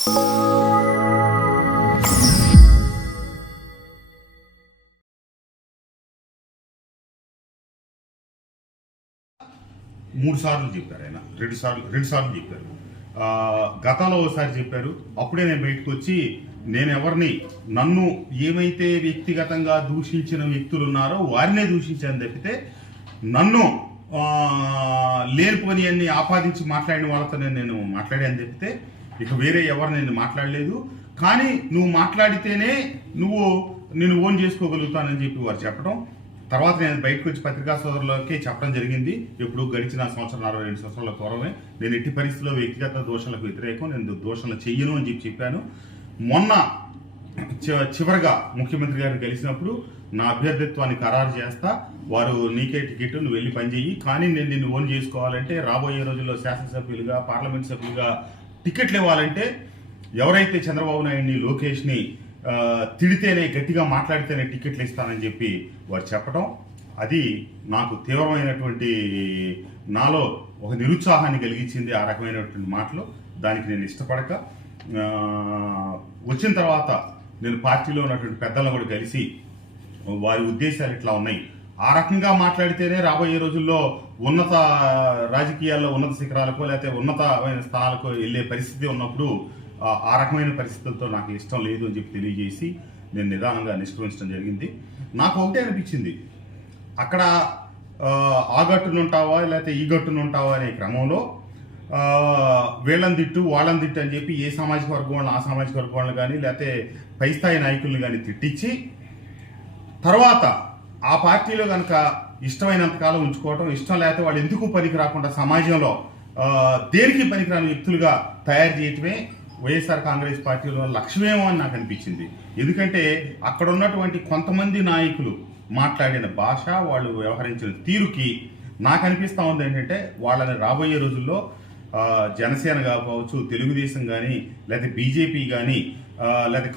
మూడు సార్లు చెప్పారు ఆయన, రెండు సార్లు చెప్పారు. గతంలో ఒకసారి చెప్పారు. అప్పుడే నేను బయటకు వచ్చి నేను ఎవరిని, నన్ను ఏమైతే వ్యక్తిగతంగా దూషించిన వ్యక్తులు ఉన్నారో వారినే దూషించాను తప్పితే నన్ను లేనిపోని అన్ని ఆపాదించి మాట్లాడిన వాళ్ళతో నేను మాట్లాడాను తప్పితే ఇక వేరే ఎవరు నేను మాట్లాడలేదు. కానీ నువ్వు మాట్లాడితేనే నేను ఓన్ చేసుకోగలుగుతానని చెప్పి వారు చెప్పడం. తర్వాత నేను బయటకు వచ్చి పత్రికా సోదరులకే చెప్పడం జరిగింది. ఎప్పుడు గడిచిన సంవత్సరం 42 సంవత్సరాల పూర్వమే నేను ఎట్టి పరిస్థితుల్లో వ్యక్తిగత దోషాలకు వ్యతిరేకం, నేను దోషాలు చెయ్యను అని చెప్పాను. మొన్న చివరిగా ముఖ్యమంత్రి గారిని కలిసినప్పుడు నా అభ్యర్థిత్వాన్ని ఖరారు చేస్తా, వారు నీకే టికెట్, నువ్వు వెళ్ళి పనిచేయి, కానీ నేను నిన్ను ఓన్ చేసుకోవాలంటే రాబోయే రోజుల్లో శాసనసభ్యులుగా, పార్లమెంట్ సభ్యులుగా టికెట్లు ఇవ్వాలంటే ఎవరైతే చంద్రబాబు నాయుడిని, లోకేష్ని తిడితేనే, గట్టిగా మాట్లాడితేనే టికెట్లు ఇస్తానని చెప్పి వారు చెప్పడం, అది నాకు తీవ్రమైనటువంటి, నాలో ఒక నిరుత్సాహాన్ని కలిగించింది. ఆ రకమైనటువంటి మాటలు దానికి నేను ఇష్టపడక వచ్చిన తర్వాత నేను పార్టీలో ఉన్నటువంటి పెద్దలను కూడా కలిసి వారి ఉద్దేశాలు ఇట్లా ఉన్నాయి, ఆ రకంగా మాట్లాడితేనే రాబోయే రోజుల్లో ఉన్నత రాజకీయాల్లో ఉన్నత శిఖరాలకు లేకపోతే ఉన్నతమైన స్థానాలకు వెళ్ళే పరిస్థితి ఉన్నప్పుడు ఆ రకమైన పరిస్థితులతో నాకు ఇష్టం లేదు అని చెప్పి తెలియజేసి నేను నిదానంగా నిష్క్రమించడం జరిగింది. నాకు ఒకటే అనిపించింది, అక్కడ ఆ గట్టునుంటావా లేకపోతే ఈ గట్టునుంటావా అనే క్రమంలో వీళ్ళని తిట్టు వాళ్ళని తిట్టు అని చెప్పి ఏ సామాజిక వర్గం వాళ్ళని, ఆ సామాజిక వర్గం వాళ్ళని కానీ లేకపోతే పై స్థాయి నాయకుల్ని కానీ తిట్టించి తర్వాత ఆ పార్టీలో కనుక ఇష్టమైనంతకాలం ఉంచుకోవటం, ఇష్టం లేకపోతే వాళ్ళు ఎందుకు పనికి రాకుండా సమాజంలో దేనికి పనికిరాని వ్యక్తులుగా తయారు చేయటమే వైఎస్ఆర్ కాంగ్రెస్ పార్టీలో లక్ష్యమేమో అని నాకు అనిపించింది. ఎందుకంటే అక్కడ ఉన్నటువంటి కొంతమంది నాయకులు మాట్లాడిన భాష, వాళ్ళు వ్యవహరించిన తీరుకి నాకు అనిపిస్తూ ఉంది ఏంటంటే వాళ్ళని రాబోయే రోజుల్లో జనసేన కావచ్చు, తెలుగుదేశం కానీ లేకపోతే బీజేపీ కానీ లేకపోతే